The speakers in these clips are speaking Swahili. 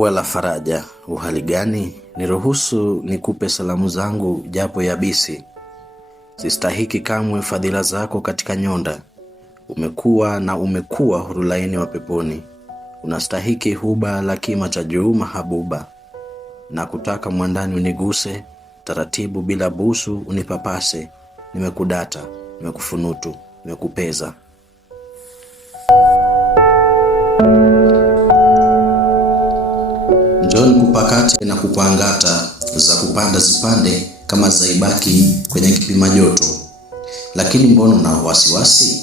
Ua la faraja, uhali gani? Niruhusu nikupe salamu zangu japo yabisi. Sistahiki kamwe fadhila zako katika nyonda. Umekuwa hurulaini wa peponi. Unastahiki huba la kima cha juu mahabuba. Na kutaka mwandani uniguse, taratibu bila busu unipapase. Nimekudata, nimekufunutu, nimekupeza. Njoni kupakate na kupangata, za kupanda zipande kama zaibaki kwenye kipima joto. Lakini mbona una wasiwasi?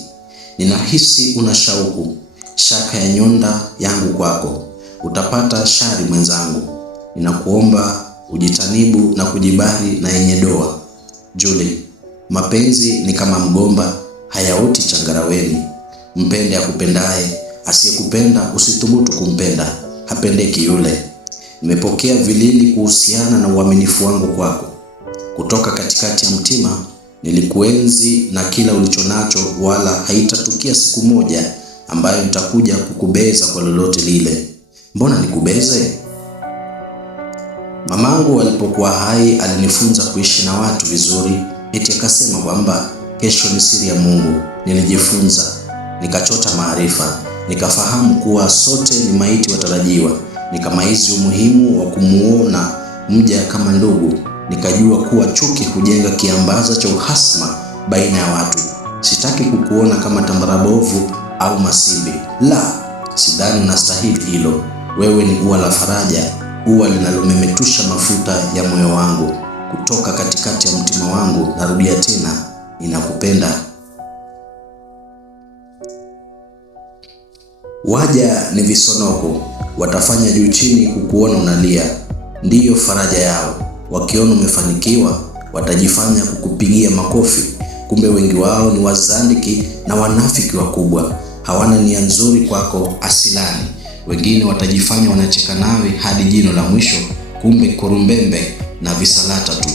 Ninahisi una shauku, shaka ya nyonda yangu kwako. Utapata shari mwenzangu. Ninakuomba ujitanibu na kujibari na yenye doa. Julie, mapenzi ni kama mgomba, hayaoti changaraweni. Mpende akupendaye, asiyekupenda usithubutu kumpenda, hapendeki yule. Nimepokea vilili kuhusiana na uaminifu wangu kwako. Kutoka katikati ya mtima nilikuenzi na kila ulichonacho, wala haitatukia siku moja ambayo nitakuja kukubeza kwa lolote lile. Mbona nikubeze? Mamangu alipokuwa hai alinifunza kuishi na watu vizuri, eti akasema kwamba kesho ni siri ya Mungu. Nilijifunza, nikachota maarifa, nikafahamu kuwa sote ni maiti watarajiwa. Nikamaizi umuhimu wa kumuona mja kama ndugu. Nikajua kuwa chuki hujenga kiambaza cha uhasama baina ya watu. Sitaki kukuona kama tambarabovu au masibi. La, sidhani unastahili hilo. Wewe ni ua la faraja, ua linalomemetusha mafuta ya moyo wangu. Kutoka katikati ya mtima wangu narudia tena, ninakupenda. Waja ni visonoko, watafanya juu chini kukuona unalia. Ndiyo faraja yao. Wakiona umefanikiwa, watajifanya kukupigia makofi. Kumbe wengi wao ni wazandiki na wanafiki wakubwa. Hawana nia nzuri kwako asilani. Wengine watajifanya wanacheka nawe hadi jino la mwisho. Kumbe kurumbembe na visalata tu.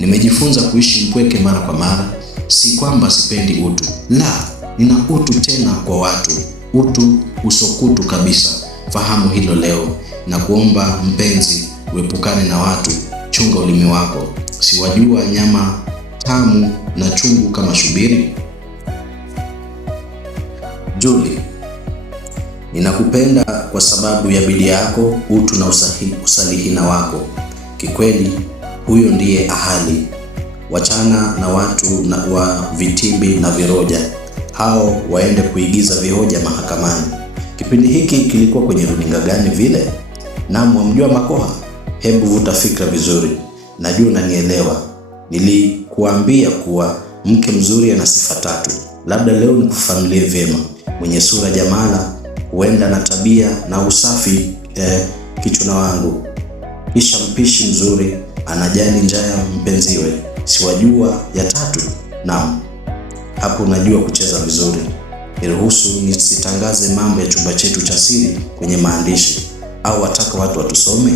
Nimejifunza kuishi mpweke mara kwa mara. Si kwamba sipendi utu. La, nina utu tena kwa watu. Utu usokutu kabisa. Fahamu hilo leo. Na kuomba mpenzi, uepukane na watu. Chunga ulimi wako. Siwajua nyama tamu na chungu kama shubiri. Julie, ninakupenda kwa sababu ya bidii yako, utu na usalihina wako. Kikweli, huyo ndiye ahali. Wachana na watu wa vitimbi na viroja. Hao waende kuigiza vihoja mahakamani. Kipindi hiki kilikuwa kwenye runinga gani vile? Naam, wamjua Makoha? Hebu vuta fikra vizuri. Najua unanielewa. Nilikuambia kuwa mke mzuri ana sifa tatu. Labda leo nikufamilie vyema. Mwenye sura jamala, huenda na tabia na usafi kichuna wangu. Kisha mpishi mzuri, anajali njaa ya mpenziwe. Siwajua ya tatu? Naam. Hapo unajua kucheza vizuri. Niruhusu nisitangaze mambo ya chumba chetu cha siri kwenye maandishi, au wataka watu watusome?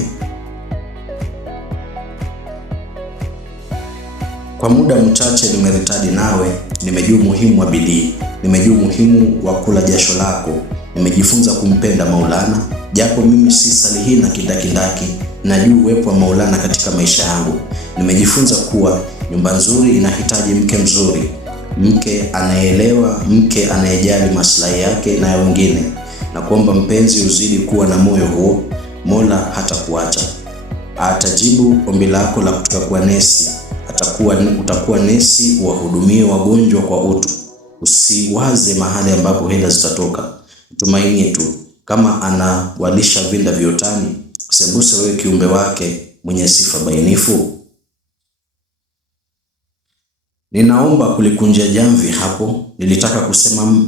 Kwa muda mchache nimeritadi nawe, nimejua umuhimu wa bidii, nimejua umuhimu wa kula jasho lako, nimejifunza kumpenda Maulana, japo mimi si salihina kindakindaki, najua uwepo wa Maulana katika maisha yangu. Nimejifunza kuwa nyumba nzuri inahitaji mke mzuri, mke anayeelewa, mke anayejali maslahi yake na ya wengine. Na kuomba mpenzi uzidi kuwa na moyo huo, Mola hatakuacha. Atajibu ombi lako la kutoka kwa nesi. Utakuwa nesi wahudumie wagonjwa kwa utu. Usiwaze mahali ambapo hela zitatoka. Tumainie tu. Kama anawalisha vinda viotani, sembuse wewe kiumbe wake mwenye sifa bainifu. Ninaomba kulikunjia jamvi hapo. Nilitaka kusema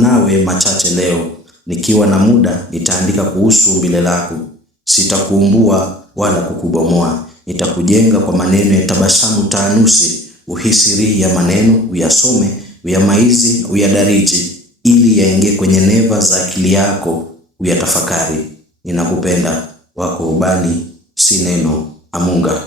nawe machache leo. Nikiwa na muda nitaandika kuhusu umbile lako. Sitakuumbua wala kukubomoa. Nitakujenga kwa maneno ya tabasamu taanusi. Uhisi rihi ya maneno, uyasome, uyamaizi, uyadariji, ili yaingie kwenye neva za akili yako, uyatafakari. Ninakupenda. Wako Ubani, si neno, Amunga.